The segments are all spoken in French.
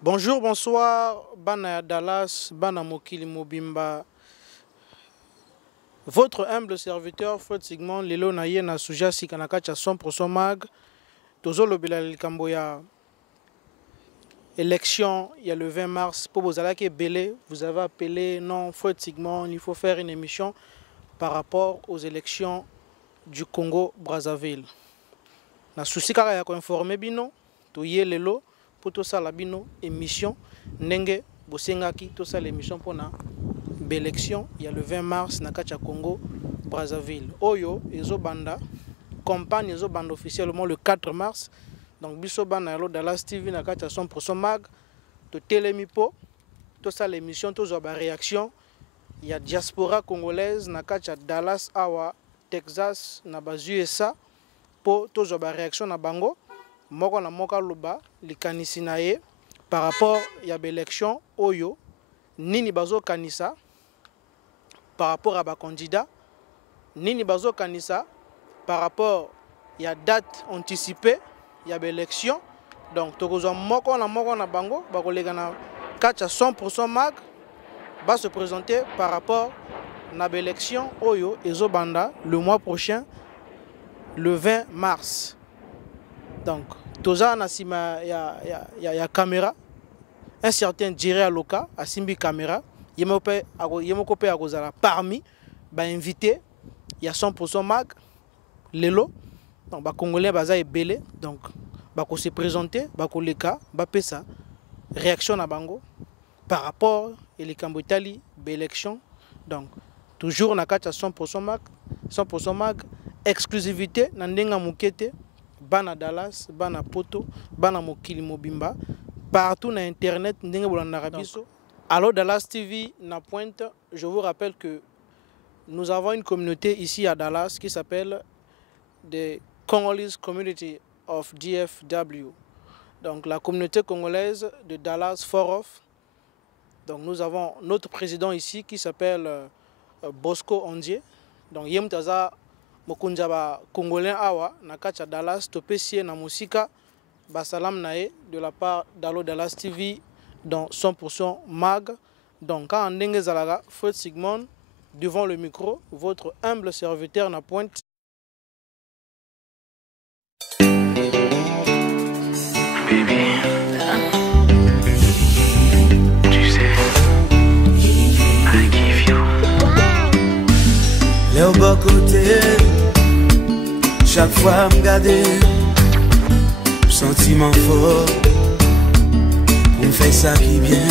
Bonjour, bonsoir, Bana Dallas, Bana Mokili Mobimba. Votre humble serviteur, Fred Sigmon, Lelo Naye na Suja Sikanakacha 100% mag. Tozolo Bilal Kamboya. Élection, il y a le 20 mars. Pour vous aller belé, vous avez appelé, non, Fred Sigmon, il faut faire une émission par rapport aux élections du Congo-Brazzaville. Na souci kaka ya ko informer bino, to yé lelo. Pour tout ça, la émission, Nenge, Bosengaki, tout ça, l'émission pour la élection, il y a le 20 mars, Nakacha Congo, Brazzaville. Oyo, Ezo Banda, campagne Ezo Banda officiellement le 4 mars. Donc, Biso Banda, Dallas TV, Nakacha 100% mag, to Télémipo, tout ça, l'émission, tout ça, réaction. Il y a diaspora congolaise, Nakacha Dallas, Awa, Texas, Nabazu USA, pour tout ça, réaction, na Bango. Moko na moka loba likanisi na ye par rapport ya l'élection oyo nini bazo kanisa par rapport à ba candidat nini bazo kanisa par rapport ya date anticipée ya l'élection. Donc tokozwa moko na bango bakolega na kacha 100% mag va se présenter par rapport na l'élection oyo ezobanda le mois prochain le 20 mars. Donc, Toza Nasima ya caméra, un certain Djiré Aloka, a Simbi caméra, Yemokopé Agozala parmi, invité, il y a 100% mag, Lelo, donc Congolais Baza est belé, donc se présenter, Leka, Pesa, réaction à Bango, par rapport à l'Itali, élection, donc toujours na 100% mag, 100% mag, exclusivité, Nandenga Mukete. Bana Dallas, Bana Poto, Bana Mokili Mobimba, partout na internet, alors Dallas TV na pointe, je vous rappelle que nous avons une communauté ici à Dallas qui s'appelle the Congolese Community of DFW. Donc la communauté congolaise de Dallas Fort Off. Donc nous avons notre président ici qui s'appelle Bosco Ondier. Donc Yemtaza Mokunjaba Congolais Awa, Nakacha Dallas, Topessie na Musika, Basalam Nae, de la part d'Allo Dallas TV, dans 100% mag. Donc, quand Ndenge Zalaga, Fred Sigmon, devant le micro, votre humble serviteur na pointe. Baby, tu sais, I give you. Les bas côtés, chaque fois me garder, sentiment fort, pour me faire ça qui bien.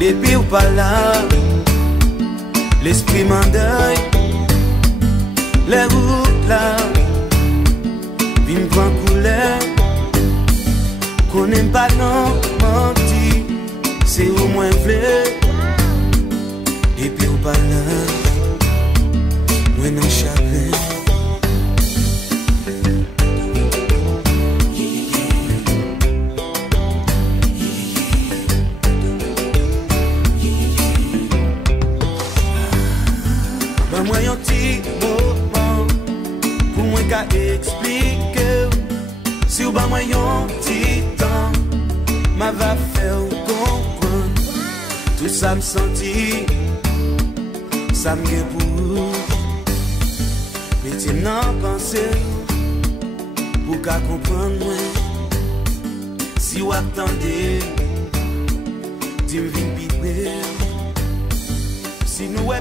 Depuis ou pas là, l'esprit m'endeuille, les routes là, vie me prend couleur, qu'on n'aime pas non menti, c'est au moins vrai. Depuis ou pas là, moi non chagrin. Moi un petit moment pour moi qu'à expliquer. Si ou pas moi un petit temps m'a va faire comprendre. Tout ça me sentit, ça me guette pour. Mais tu n'en pensais pour qu'à comprendre moi. Si ou attendez, tu me viens piper. Nous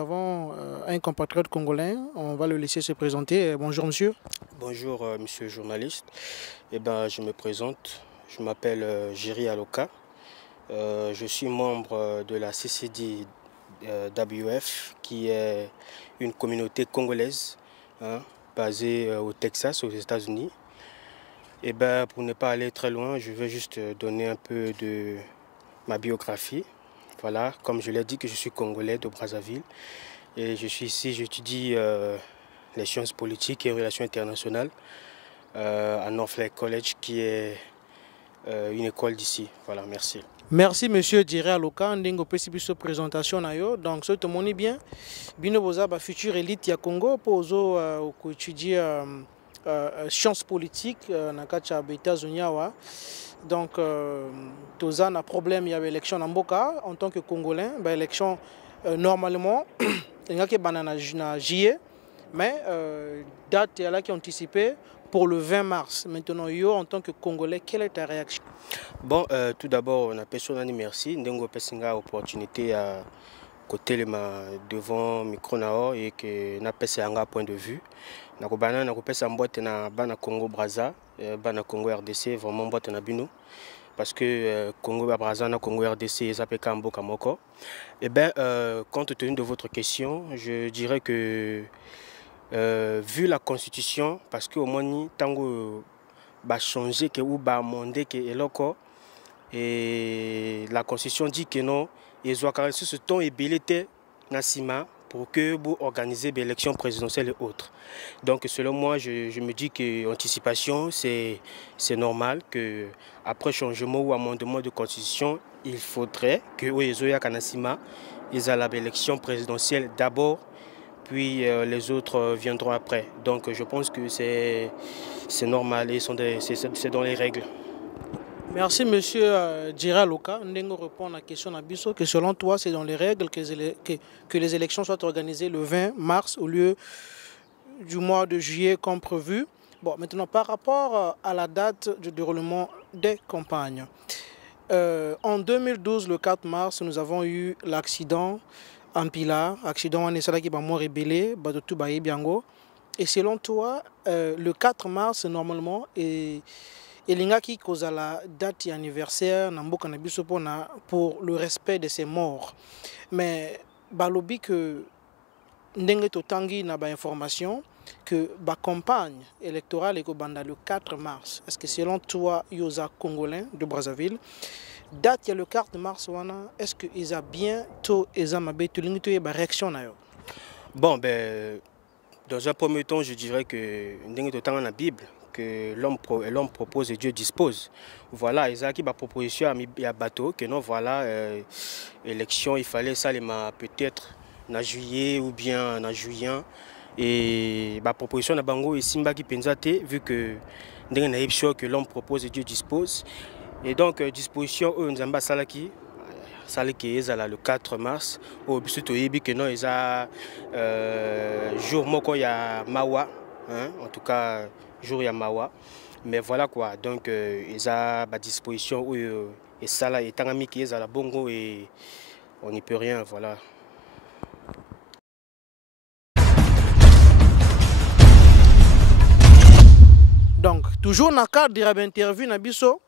avons un compatriote congolais, on va le laisser se présenter. Bonjour monsieur. Bonjour monsieur journaliste. Eh ben, je me présente, je m'appelle Jiri Aloka. Je suis membre de la CCD WF qui est une communauté congolaise basée au Texas, aux États-Unis. Et ben, pour ne pas aller très loin, je vais juste donner un peu de ma biographie. Voilà, comme je l'ai dit, que je suis congolais de Brazzaville et je suis ici, j'étudie les sciences politiques et relations internationales à Northlake College, qui est une école d'ici. Voilà, merci. Merci monsieur Djiré Aloka, ndingo pesi biso présentation na yo. Donc ce te bien, bino boza ba future élite ya Congo pour étudier sciences politiques na kati ya États-Unis awa. Donc toza na problème ya élection na mboka en tant que Congolais, ba élection normalement ngaki banana na juillet, mais date là qui est anticipée pour le 20 mars. Maintenant yo en tant que Congolais, quelle est ta réaction? Bon, tout d'abord on a personne merci ndengo pesinga opportunité à côté devant micro nao et que na pesa un point de vue na ko bana na ko pesa mbote na bana Congo Brazza bana Congo RDC vraiment mbote na bino parce que Congo Brazza na Congo RDC ça peut mboka moko. Et ben compte tenu de votre question, je dirais que vu la constitution, parce que au moins ni tango ba changer que ou ba amender que eloko et la constitution dit que non ils ont carrément ce temps et billetté Nassima pour que vous organisez l'élection présidentielle et autres. Donc selon moi, je me dis que l'anticipation, c'est normal que après changement ou amendement de constitution, il faudrait que Oyezoya Kanasima ils aient l'élection présidentielle d'abord, puis les autres viendront après. Donc je pense que c'est normal et c'est dans les règles. Merci monsieur Djira Loka. Ndengo répond à la question d'Abisso que selon toi c'est dans les règles que les élections soient organisées le 20 mars au lieu du mois de juillet comme prévu. Bon, maintenant par rapport à la date du déroulement des campagnes. En 2012, le 4 mars, nous avons eu l'accident en Pilar, accident en Essala qui va mort rébellé, Badotou Baye Biango. Et selon toi, le 4 mars normalement est Elingaki cause la date anniversaire Namboka Nabiso pour le respect de ses morts. Mais balobi que ndenge totangi na ba information que la campagne électorale est le 4 mars. Est-ce que selon toi, Yosa Congolais de Brazzaville, date le 4 mars, est-ce qu'ils ont bien tout une réaction? Bon, ben, dans un premier temps, je dirais que dans la Bible, que l'homme propose et Dieu dispose. Voilà, ils ont qui proposition à bateau que non, voilà, élection, il fallait ça peut-être en juillet ou bien en juillet. Et la proposition de Bango et Simba qui pensate, vu que que l'homme propose et Dieu dispose. Et donc, disposition, nous avons salaki le 4 mars, au Bisutoyebi que non, ils ont jour moko ya Mawa, en tout cas, jour ya Mawa. Mais voilà quoi, donc ils ont à disposition et ça là, et tangami qui est à la bongo et on n'y peut rien, voilà. Donc, toujours dans le cadre de l'interview, Nabiso,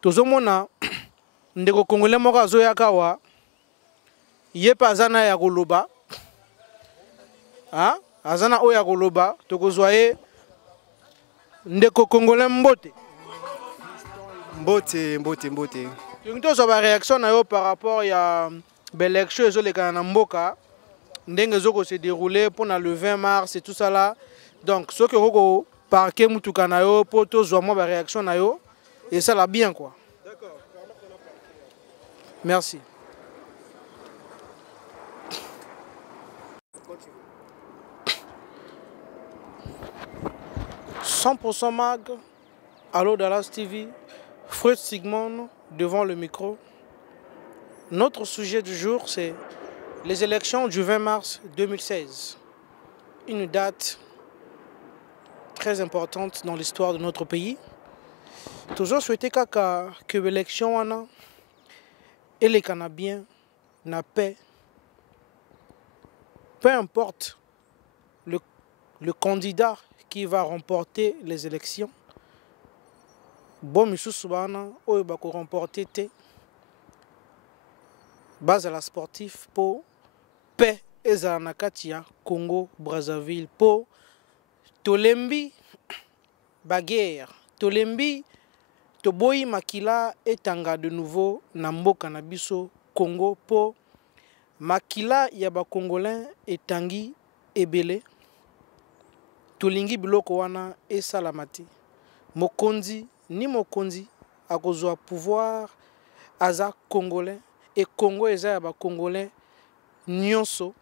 toujours mona, ndeko Congolais moka zoya kawa, yé pas azana ya goloba, azana o ya goloba, toko zoye, ndeko Congolais mbote. Mbote. Donc, tu as une réaction par rapport à l'élection de Mboka, ndenge zoko se déroulé pour le 20 mars et tout ça là. Donc, ce que vous parquez mutuka na yo pour to zo mo ba réaction na yo et ça là bien quoi. D'accord. Merci. « 100% mag, Allo Dallas TV, Freud Sigmund devant le micro. Notre sujet du jour c'est les élections du 20 mars 2016. Une date très importante dans l'histoire de notre pays. Toujours souhaité que l'élection et les Canadiens na paix. Peu importe le candidat qui va remporter les élections. Bon, monsieur Soubana, il va remporter base à la sportif pour paix et Zanakatia, Congo, Brazzaville, pour Tolembi, baguerre, Tolembi, Toboyi Makila et Tanga de nouveau, Nambo Kanabiso, Congo, pour Makila Yaba Congolais et Tangi Ebele, Tolingi Biloko Wana et Salamati. Mokonzi, ni Mokonzi, à cause du pouvoir, Aza Congolais, et Congo Eza Yaba Congolais, Nyonso.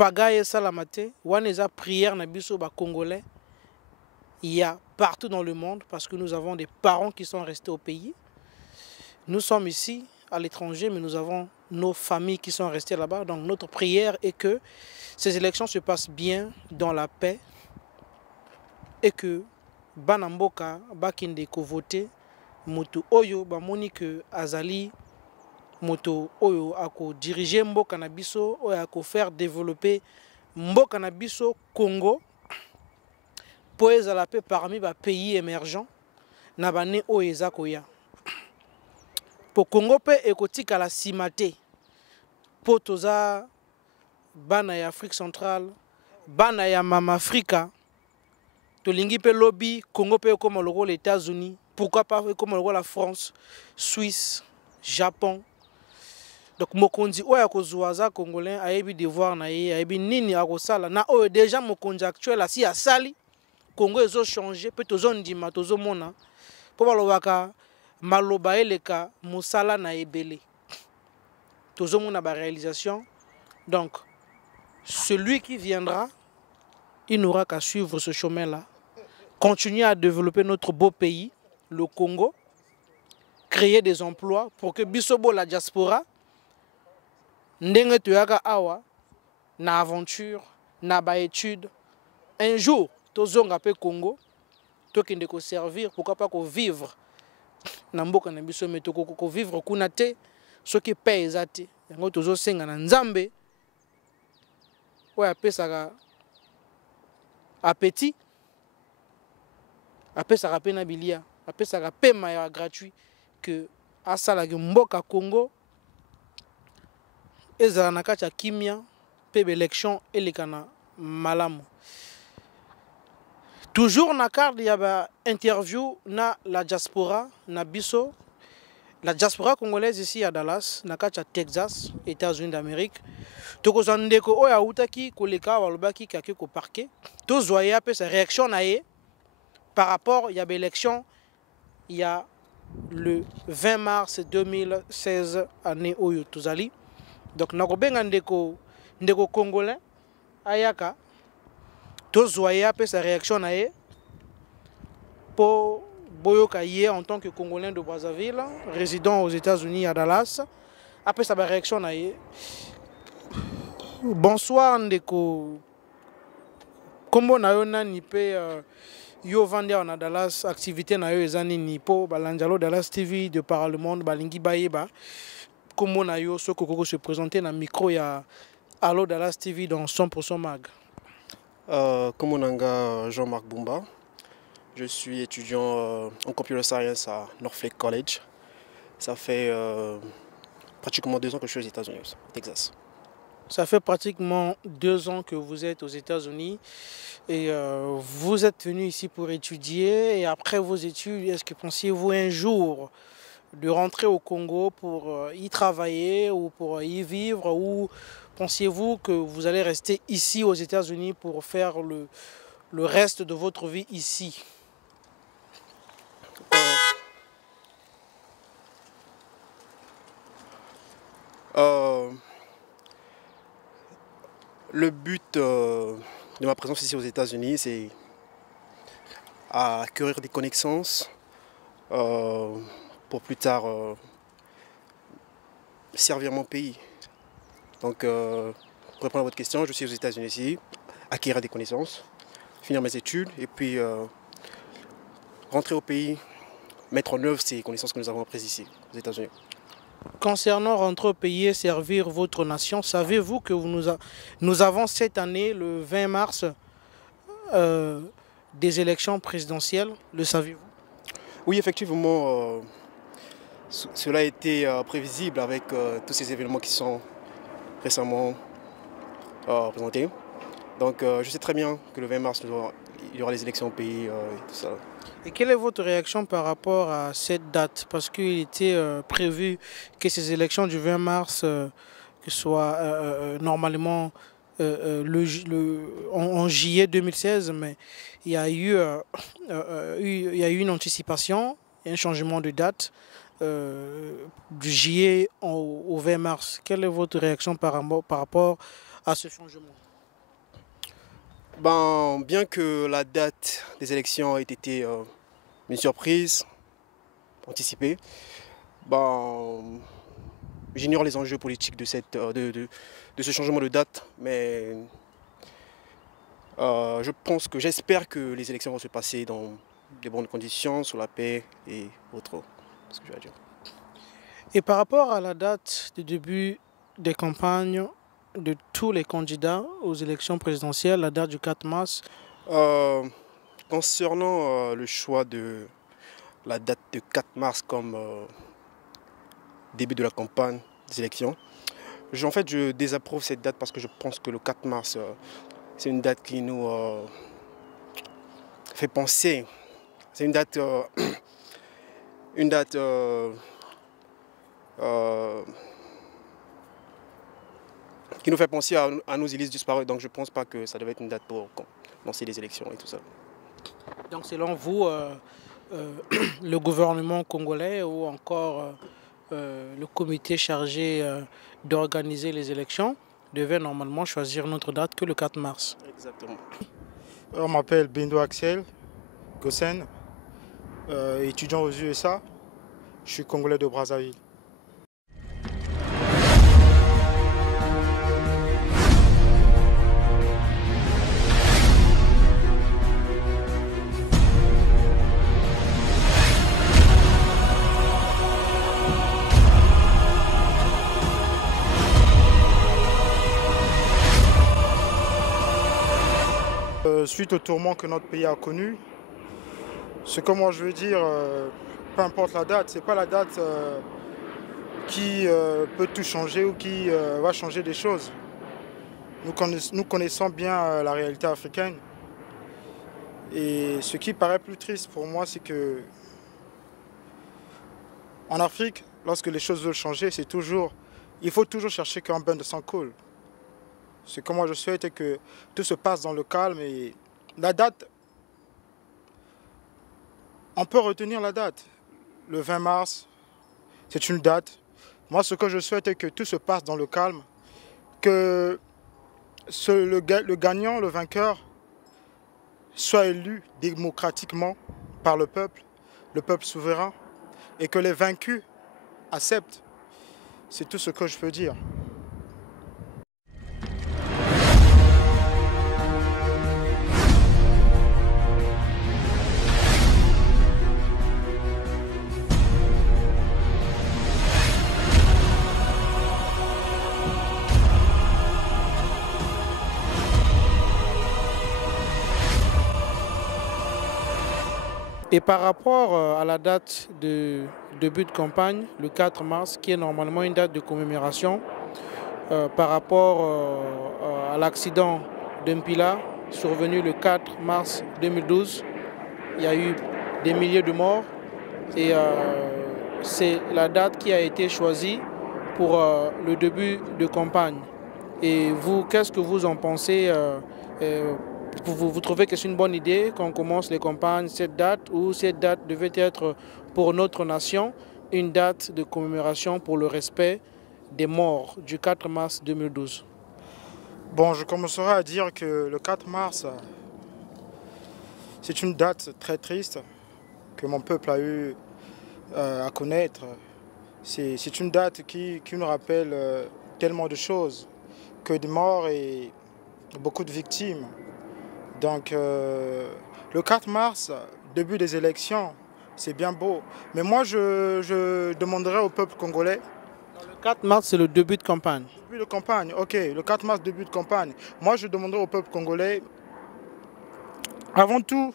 pagaille salamate, waneza prière na biso ba congolais. Il y a partout dans le monde parce que nous avons des parents qui sont restés au pays. Nous sommes ici à l'étranger, mais nous avons nos familles qui sont restées là-bas. Donc notre prière est que ces élections se passent bien dans la paix et que Banamboka bakinde ko voter moto oyo bamoni que azali moto oyo ako diriger mboka na biso oyo ako faire développer mboka na biso Congo po ezala pe parmi ba pays émergents na bane oyo eza koya po Congo pe ekotika la simate po toza bana ya Afrique centrale bana ya mama Afrika tolingi pe lobby Congo pe comme le rôle États-Unis, pourquoi pas comme le rôle la France, Suisse, Japon. Donc mokonzi oya kozuaza congolais ayebi devoir na ye ayebi nini akosala na oyo déjà mokonzi actuel asi asali Congo ezo changer pe tozo ndima tozo mona po balobaka maloba eleka musala na ebele tozo mona ba réalisation. Donc celui qui viendra il n'aura qu'à suivre ce chemin-là, continuer à développer notre beau pays, le Congo, créer des emplois pour que Bisobo la diaspora, ndenge tuyaka awa, na aventure, na ba étude, un jour, tozonga pe Congo, tokende ko servir, pourquoi pas ko vivre, na mboka na biso mais ko vivre kuna te, ce qui paye zate, yango tozo senga na nzambe, oya pesaka appétit apesaka pe na bilia apesaka pe maya gratuit que asala ke mboka Congo ezala na kati ya kimia pe élection elekana malamu. Toujours na carte ya ba interview na la diaspora na biso la diaspora congolaise ici à Dallas na kati ya Texas, États-Unis d'Amérique. Tokozwa ndeko oyo autaki koleka walobaki kake ko parquet tozwa ye ape sa réaction na ye par rapport ya l'élection il y a le 20 mars 2016 année oyo tozali. Donc nakobenga ndeko congolais ayaka tozwa ye ape sa réaction na ye po boyoka ye en tant que congolais de Brazzaville résident aux États-Unis à Dallas après sa réaction na ye. Bonsoir ndeko kombo na yo nani pe yo vande na Dallas activité na yo ezani ni po balanjalo Dallas TV de par le monde balingi bayeba kombo na yo soko koko se présenter na micro ya Allo Dallas TV dans 100% mag. Kombo nanga Jean-Marc Bumba. Je suis étudiant en computer science à Northlake College. Ça fait pratiquement 2 ans que je suis aux États-Unis, au Texas. Ça fait pratiquement 2 ans que vous êtes aux États-Unis et vous êtes venu ici pour étudier. Et après vos études, est-ce que pensiez-vous un jour de rentrer au Congo pour y travailler ou pour y vivre, ou pensiez-vous que vous allez rester ici aux États-Unis pour faire le reste de votre vie ici? Le but de ma présence ici aux États-Unis, c'est acquérir des connaissances pour plus tard servir mon pays. Donc, pour répondre à votre question, je suis aux États-Unis ici, acquérir des connaissances, finir mes études et puis rentrer au pays, mettre en œuvre ces connaissances que nous avons apprises ici aux États-Unis. Concernant rentrer au pays et servir votre nation, savez-vous que nous avons cette année, le 20 mars, des élections présidentielles? Le savez-vous? Oui, effectivement, cela a été prévisible avec tous ces événements qui sont récemment présentés. Donc je sais très bien que le 20 mars, il y aura les élections au pays et tout ça. Et quelle est votre réaction par rapport à cette date? Parce qu'il était prévu que ces élections du 20 mars soient normalement en juillet 2016, mais il y a eu une anticipation, un changement de date du juillet au 20 mars. Quelle est votre réaction par rapport à ce changement? Ben, bien que la date des élections ait été une surprise, anticipée, ben, j'ignore les enjeux politiques de ce changement de date, mais j'espère que les élections vont se passer dans de bonnes conditions, sous la paix et autres. C'est ce que je vais dire. Et par rapport à la date du début des campagnes de tous les candidats aux élections présidentielles, la date du 4 mars, Concernant le choix de la date de 4 mars comme début de la campagne des élections, en fait, je désapprouve cette date parce que je pense que le 4 mars, c'est une date qui nous fait penser. C'est une date, qui nous fait penser à nos élites disparues. Donc je ne pense pas que ça devait être une date pour lancer les élections et tout ça. donc selon vous, le gouvernement congolais ou encore le comité chargé d'organiser les élections devait normalement choisir notre date que le 4 mars. Exactement. On m'appelle Bindo Axel Gossen, étudiant aux USA. Je suis congolais de Brazzaville. Suite au tourment que notre pays a connu, ce que moi je veux dire, peu importe la date, c'est pas la date qui peut tout changer ou qui va changer des choses. Nous connaissons bien la réalité africaine. Et ce qui paraît plus triste pour moi, c'est que en Afrique, lorsque les choses veulent changer, il faut toujours chercher qu'un bain de sang coule. Ce que moi je souhaite est que tout se passe dans le calme et la date, on peut retenir la date. Le 20 mars, c'est une date. Moi ce que je souhaite est que tout se passe dans le calme, que le gagnant, le vainqueur, soit élu démocratiquement par le peuple souverain, et que les vaincus acceptent. C'est tout ce que je peux dire. Et par rapport à la date de début de campagne, le 4 mars, qui est normalement une date de commémoration, par rapport à l'accident d'Mpila survenu le 4 mars 2012, il y a eu des milliers de morts et c'est la date qui a été choisie pour le début de campagne. Et vous, qu'est-ce que vous en pensez vous trouvez que c'est une bonne idée qu'on commence les campagnes cette date, ou cette date devait être pour notre nation une date de commémoration pour le respect des morts du 4 mars 2012? Bon, je commencerai à dire que le 4 mars, c'est une date très triste que mon peuple a eu à connaître. C'est une date qui nous rappelle tellement de choses, que des morts et beaucoup de victimes. Donc le 4 mars, début des élections, c'est bien beau. Mais moi, je demanderais au peuple congolais... Le 4 mars, c'est le début de campagne. Début de campagne, ok. Le 4 mars, début de campagne. Moi, je demanderais au peuple congolais... Avant tout,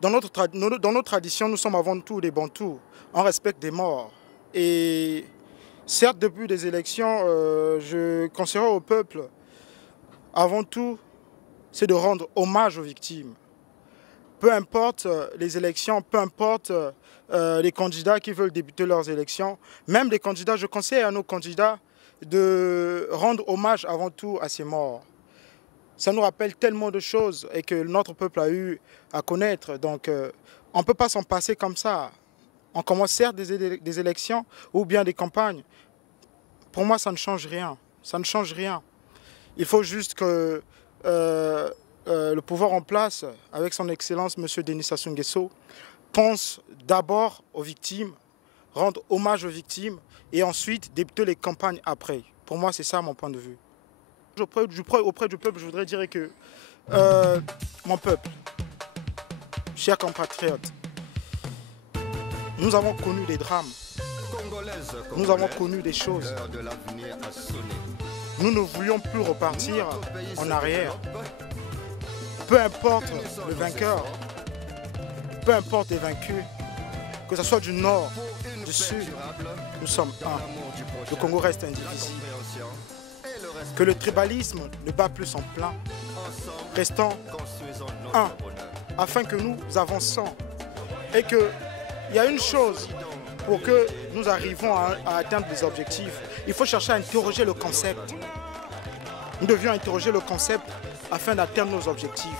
dans nos traditions, nous sommes avant tout des Bantous. On respecte des morts. Et certes, depuis des élections, je conseillerais au peuple, avant tout, c'est de rendre hommage aux victimes. Peu importe les élections, peu importe les candidats qui veulent débuter leurs élections, même les candidats, je conseille à nos candidats de rendre hommage avant tout à ces morts. Ça nous rappelle tellement de choses et que notre peuple a eu à connaître. Donc on ne peut pas s'en passer comme ça. On commence certes des élections ou bien des campagnes. Pour moi, ça ne change rien. Ça ne change rien. Il faut juste que le pouvoir en place, avec son Excellence M. Denis Sassou Nguesso, pense d'abord aux victimes, rendre hommage aux victimes et ensuite débuter les campagnes après. Pour moi, c'est ça mon point de vue. Auprès du peuple, je voudrais dire que mon peuple, chers compatriotes, nous avons connu des drames, nous avons connu des choses. Nous ne voulions plus repartir en arrière. Peu importe le vainqueur, peu importe les vaincus, que ce soit du nord, du sud, nous sommes un. Le Congo reste indivisible. Que le tribalisme ne bat plus son plein. Restons un, afin que nous avancions. Et qu'il y a une chose, pour que nous arrivions à atteindre des objectifs, il faut chercher à interroger le concept. Nous devions interroger le concept afin d'atteindre nos objectifs.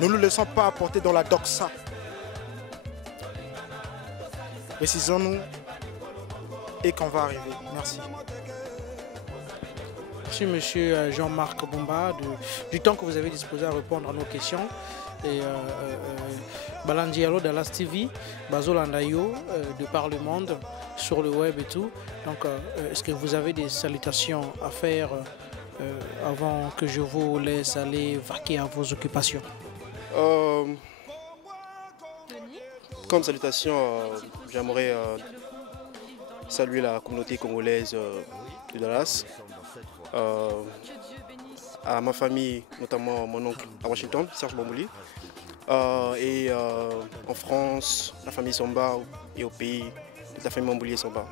Ne nous laissons pas apporter dans la doxa. Précisons-nous et qu'on va arriver. Merci. Merci Monsieur Jean-Marc Bumba du temps que vous avez disposé à répondre à nos questions. Et Balandialo de Las TV, Bazolandayo de par le monde, sur le web et tout. Donc, est-ce que vous avez des salutations à faire avant que je vous laisse aller vaquer à vos occupations? Comme salutation, j'aimerais saluer la communauté congolaise de Dallas, à ma famille, notamment mon oncle à Washington, Serge Bambouli, et en France, la famille Somba, et au pays, la famille Bambouli et Somba.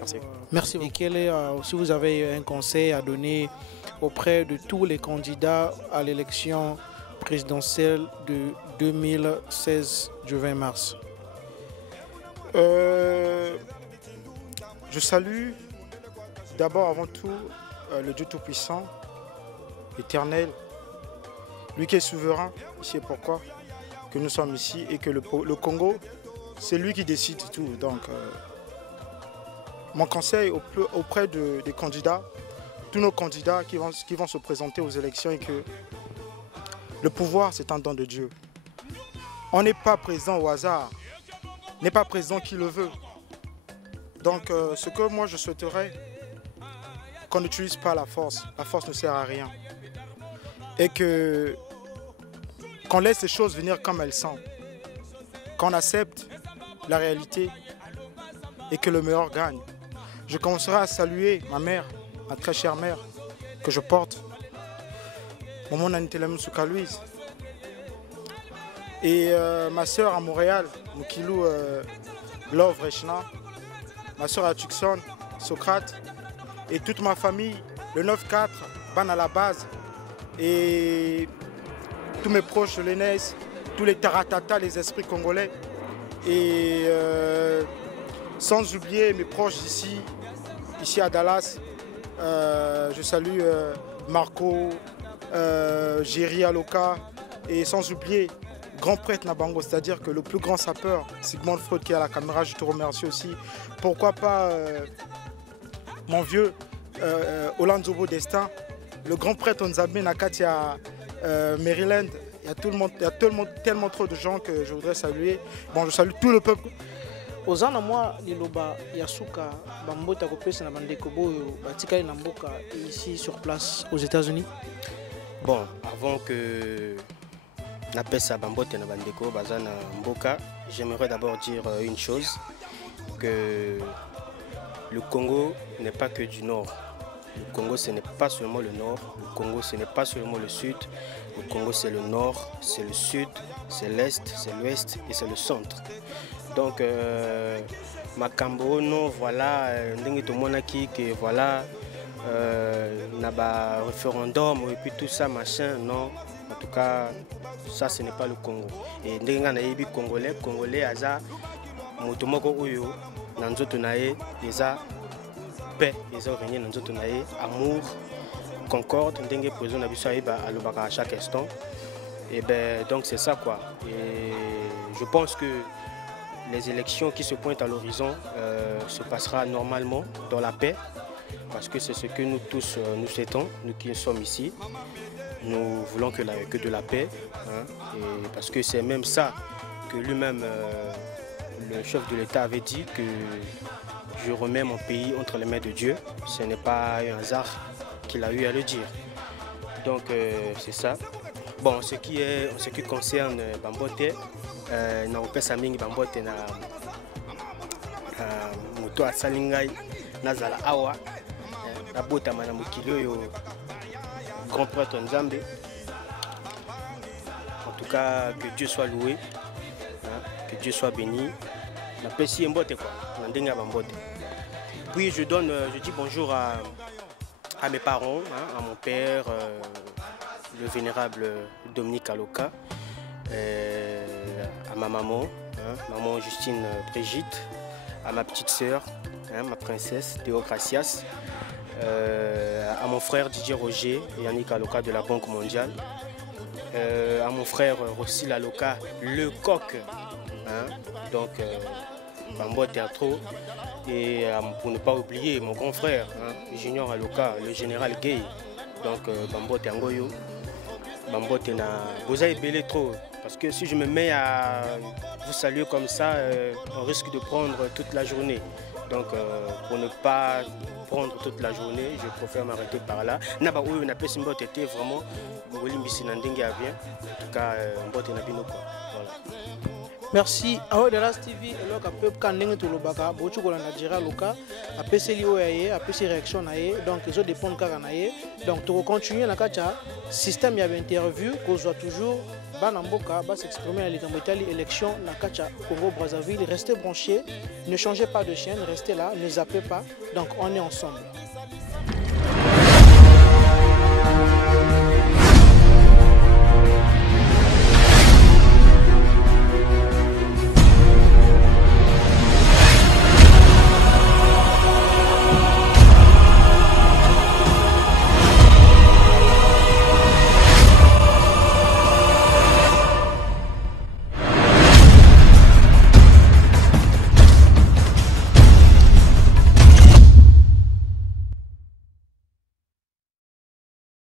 Merci. Merci. Et quel est, si vous avez un conseil à donner auprès de tous les candidats à l'élection présidentielle de 2016 du 20 mars? Je salue d'abord avant tout le Dieu Tout-Puissant, éternel, lui qui est souverain, c'est pourquoi que nous sommes ici et que le Congo, c'est lui qui décide tout. Donc, mon conseil auprès des candidats, tous nos candidats qui vont se présenter aux élections, est que le pouvoir, c'est un don de Dieu. On n'est pas président au hasard, n'est pas président qui le veut. Donc, ce que moi je souhaiterais, qu'on n'utilise pas la force ne sert à rien. Et qu'on laisse les choses venir comme elles sont. Qu'on accepte la réalité et que le meilleur gagne. Je commencerai à saluer ma mère, ma très chère mère, que je porte, Maman Nanitelem Souka Louise. Et ma soeur à Montréal, Mukilou Love Rechna, ma soeur à Tucson, Socrate, et toute ma famille, le 9-4, Ban à la base, et tous mes proches, les NES, tous les taratata, les esprits congolais, et sans oublier mes proches ici à Dallas. Je salue Marco, Géry Aloka, et sans oublier grand prêtre Nabango, c'est-à-dire que le plus grand sapeur, Sigmund Freud, qui est à la caméra, je te remercie aussi. Pourquoi pas mon vieux Olanzobo Destin, le grand prêtre Nzambe Nakati à Maryland. Il y a tellement trop de gens que je voudrais saluer. Bon, je salue tout le peuple. Ozana moi liloba yasuka bambota kopesa na bandeko boyo batikali na mboka ici sur place aux États-Unis. Bon, avant que napesa bambote na bandeko bazana mboka, j'aimerais d'abord dire une chose, que le Congo n'est pas que du nord. Le Congo, ce n'est pas seulement le nord. Le Congo, ce n'est pas seulement le sud. Le Congo, c'est le nord, c'est le sud, c'est l'est, c'est l'ouest et c'est le centre. Donc, Makambo, non, voilà, que voilà, n'a référendum et puis tout ça, machin, non. En tout cas, ça, ce n'est pas le Congo. Et les Congolais, Aza, Motomoko Oyo, Nanzoto Nae, Eza, paix, Eza Régné, Nanzoto Nae, amour, concorde, Ndenge Président Nabissaïba à chaque instant. Et ben, donc c'est ça quoi. Et je pense que les élections qui se pointent à l'horizon se passera normalement dans la paix, parce que c'est ce que nous tous nous souhaitons, nous qui sommes ici. Nous voulons que de la paix, hein, et parce que c'est même ça que lui-même, le chef de l'État avait dit, que je remets mon pays entre les mains de Dieu. Ce n'est pas un hasard qu'il a eu à le dire. Donc c'est ça. Bon, en ce qui concerne Bambote, na opesa mingi Bambote na moto asalingai nazala awa na botama na mokili oyo grand prêtre Nzambe. En tout cas, que Dieu soit loué, hein, que Dieu soit béni. Na pesi mbote quoi, na ndenga Bambote. Puis je dis bonjour à mes parents, hein, à mon père, le vénérable Dominique Aloka, à ma maman, hein, maman Justine Brigitte, à ma petite sœur, hein, ma princesse Théocratias, à mon frère Didier Roger et Yannick Aloka de la Banque mondiale, à mon frère Rossil Aloka, le coq, hein, donc Bambo Théâtre, et pour ne pas oublier mon grand frère, hein, Junior Aloka, le général Gay, donc Bambo Théangoyo. Bambo Théna, vous avez belé trop, parce que si je me mets à vous saluer comme ça, on risque de prendre toute la journée. Donc pour ne pas prendre toute la journée, je préfère m'arrêter par là. Naba ou na pesi mbote était vraiment ngoli mbisi na ndenge ya bien. En tout cas mbote na bino quoi. Voilà. Merci. Aho de Ras TV eloka peuple kandenge to lobaka bochu ko na dira loka apeseli o yaye apesi réaction na ye donc ils ont dépendre kaka na ye donc to continuer na kacha système ya interview ko soit toujours bana mboka ba s'exprimer à l'élection élection na kacha Congo Brazzaville, restez branchés, ne changez pas de chaîne, restez là, ne zappez pas, donc on est ensemble.